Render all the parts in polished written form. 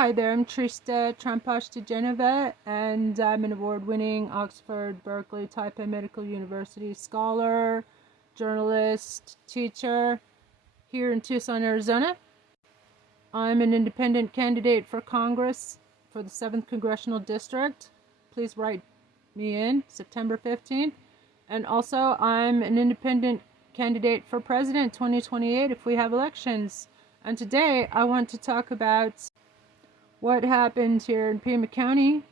Hi there, I'm Trista Trampash to GENOVA, and I'm an award-winning Oxford, Berkeley, Taipei Medical University scholar, journalist, teacher here in Tucson, Arizona. I'm an independent candidate for Congress for the 7th Congressional District. Please write me in September 15th. And also, I'm an independent candidate for President 2028 if we have elections. And today, I want to talk about what happened here in Pima County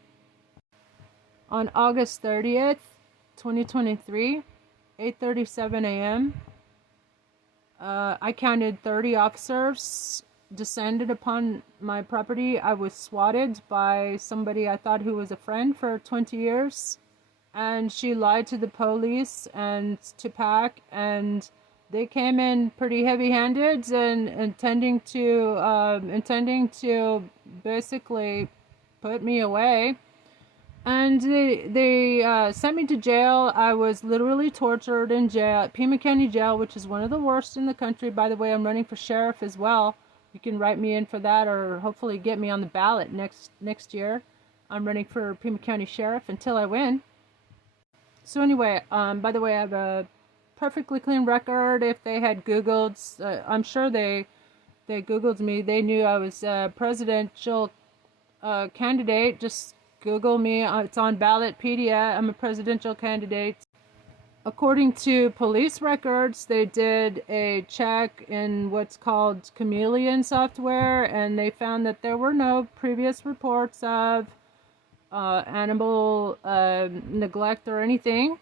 on August 30th, 2023, 8:37 a.m. I counted 30 officers descended upon my property. I was swatted by somebody I thought who was a friend for 20 years, and she lied to the police and to PAC, and they came in pretty heavy-handed and intending to basically put me away. And they sent me to jail. I was literally tortured in jail, Pima County Jail, which is one of the worst in the country. By the way, I'm running for sheriff as well. You can write me in for that, or hopefully get me on the ballot next year. I'm running for Pima County Sheriff until I win. So anyway, by the way, I have a perfectly clean record. If they had Googled, I'm sure they Googled me. They knew I was a presidential candidate. Just Google me. It's on Ballotpedia. I'm a presidential candidate. According to police records, they did a check in what's called Chameleon software, and they found that there were no previous reports of animal neglect or anything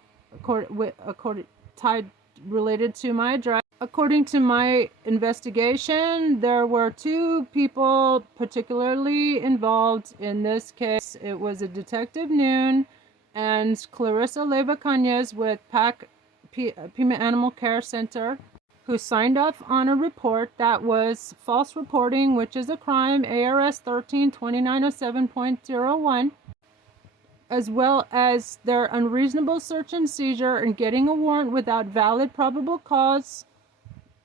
related to my address. According to my investigation, there were two people particularly involved in this case. It was a Detective Noon and Clarissa Leyva Cañas with PAC, Pima Animal Care Center, who signed off on a report that was false reporting, which is a crime, ARS 13-2907.01, as well as their unreasonable search and seizure and getting a warrant without valid probable cause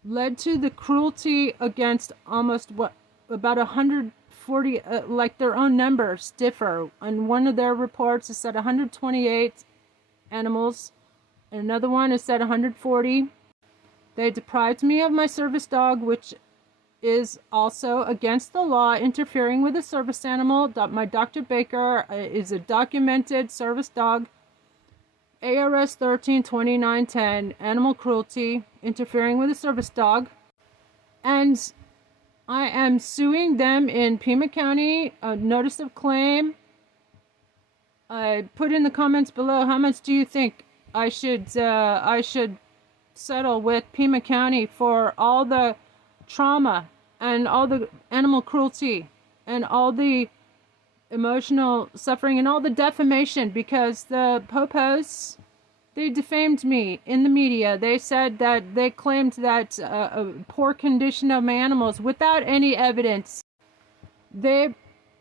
led to the cruelty against almost about 140, like their own numbers differ. On one of their reports it said 128 animals, and another one it said 140. They deprived me of my service dog, which is also against the law, interfering with a service animal. My Dr. Baker is a documented service dog. ARS 13-2910, animal cruelty, interfering with a service dog. And I am suing them in Pima County, a notice of claim. Put in the comments below, how much do you think I should settle with Pima County for all the trauma and all the animal cruelty and all the emotional suffering and all the defamation, because the popos, they defamed me in the media. They said that they claimed that a poor condition of my animals without any evidence. They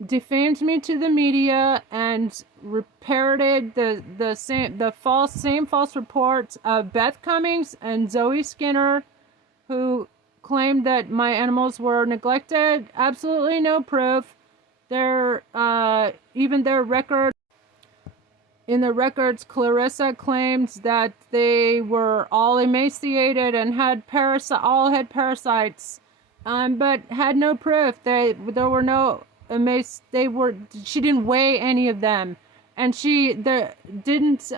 defamed me to the media and parroted the same false reports of Beth Cummings and Zoe Skinner, who claimed that my animals were neglected. Absolutely no proof. Even their record, in the records, Clarissa claims that they were all emaciated and all had parasites, but had no proof. There were no she didn't weigh any of them, and she didn't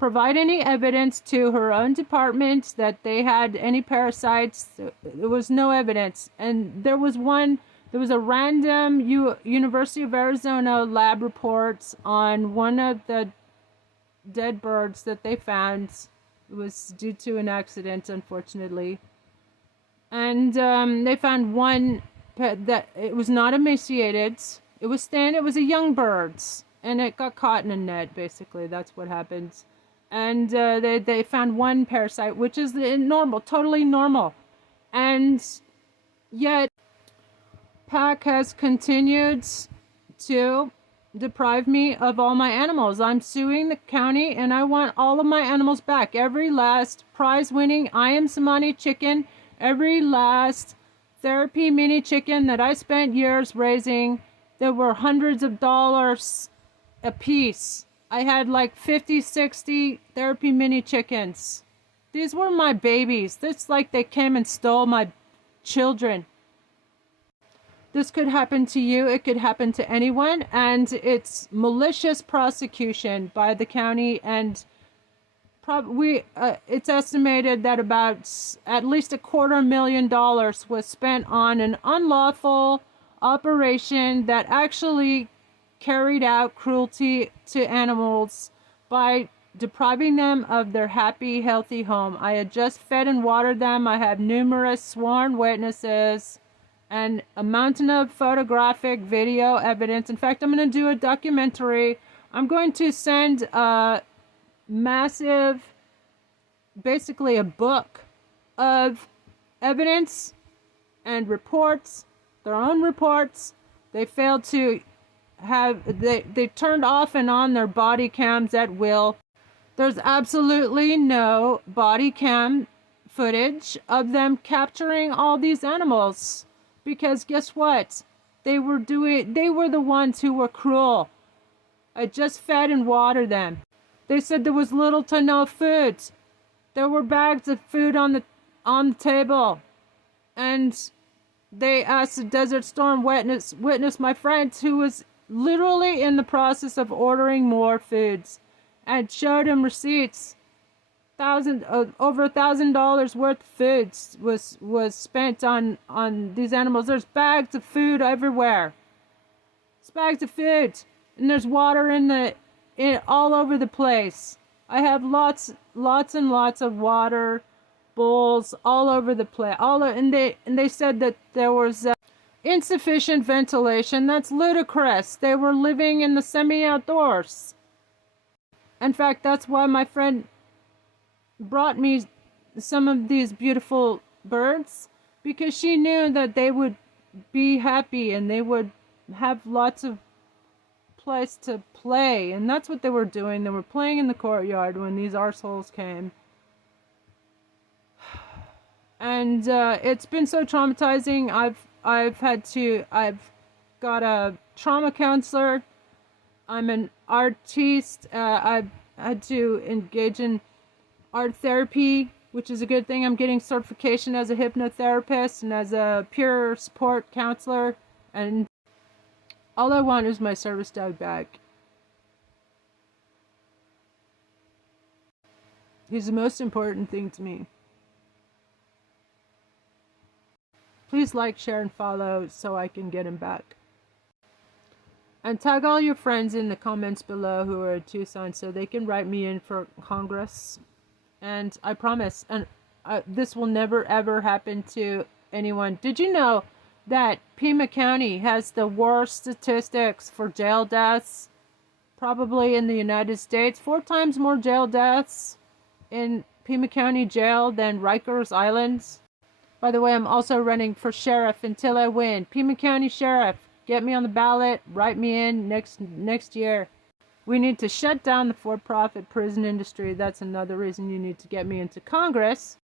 provide any evidence to her own department that they had any parasites. There was no evidence, and there was a random University of Arizona lab reports on one of the dead birds that they found. It was due to an accident, unfortunately. And they found one that it was not emaciated. It was thin. It was a young bird, and it got caught in a net, basically. That's what happened. And they found one parasite, which is normal, totally normal. And yet PAC has continued to deprive me of all my animals. I'm suing the county, and I want all of my animals back. Every last prize-winning I Am Samani chicken, every last therapy mini chicken that I spent years raising. There were hundreds of dollars a piece. I had like 50, 60 therapy mini chickens. These were my babies. It's like they came and stole my children. This could happen to you. It could happen to anyone. And it's malicious prosecution by the county. And it's estimated that about at least $250,000 was spent on an unlawful operation that actually carried out cruelty to animals by depriving them of their happy, healthy home. I had just fed and watered them. I have numerous sworn witnesses and a mountain of photographic video evidence. In fact, I'm going to do a documentary. I'm going to send a massive, basically a book of evidence and reports, their own reports. They failed to have, they turned off and on their body cams at will. There's absolutely no body cam footage of them capturing all these animals. Because guess what? They were the ones who were cruel. I just fed and watered them. They said there was little to no food. There were bags of food on the table. And they asked the Desert Storm witness, my friend, who was literally in the process of ordering more foods, and showed him receipts. Over $1,000 worth of foods was spent on these animals. There's bags of food everywhere. It's bags of food, and there's water all over the place. I have lots and lots of water bowls all over the place. And they said that there was insufficient ventilation. That's ludicrous. They were living in the semi-outdoors. In fact, that's why my friend brought me some of these beautiful birds, because she knew that they would be happy and they would have lots of place to play. And that's what they were doing. They were playing in the courtyard when these arseholes came. And it's been so traumatizing. I've got a trauma counselor. I'm an artiste. I've had to engage in art therapy, which is a good thing. I'm getting certification as a hypnotherapist and as a peer support counselor. And all I want is my service dog back. He's the most important thing to me. Please like, share, and follow so I can get him back. And tag all your friends in the comments below who are in Tucson so they can write me in for Congress. And I promise, and this will never ever happen to anyone. Did you know that Pima County has the worst statistics for jail deaths probably in the United States? 4 times more jail deaths in Pima County Jail than Rikers Island. By the way, I'm also running for sheriff until I win. Pima County Sheriff, get me on the ballot, write me in next year. We need to shut down the for-profit prison industry. That's another reason you need to get me into Congress.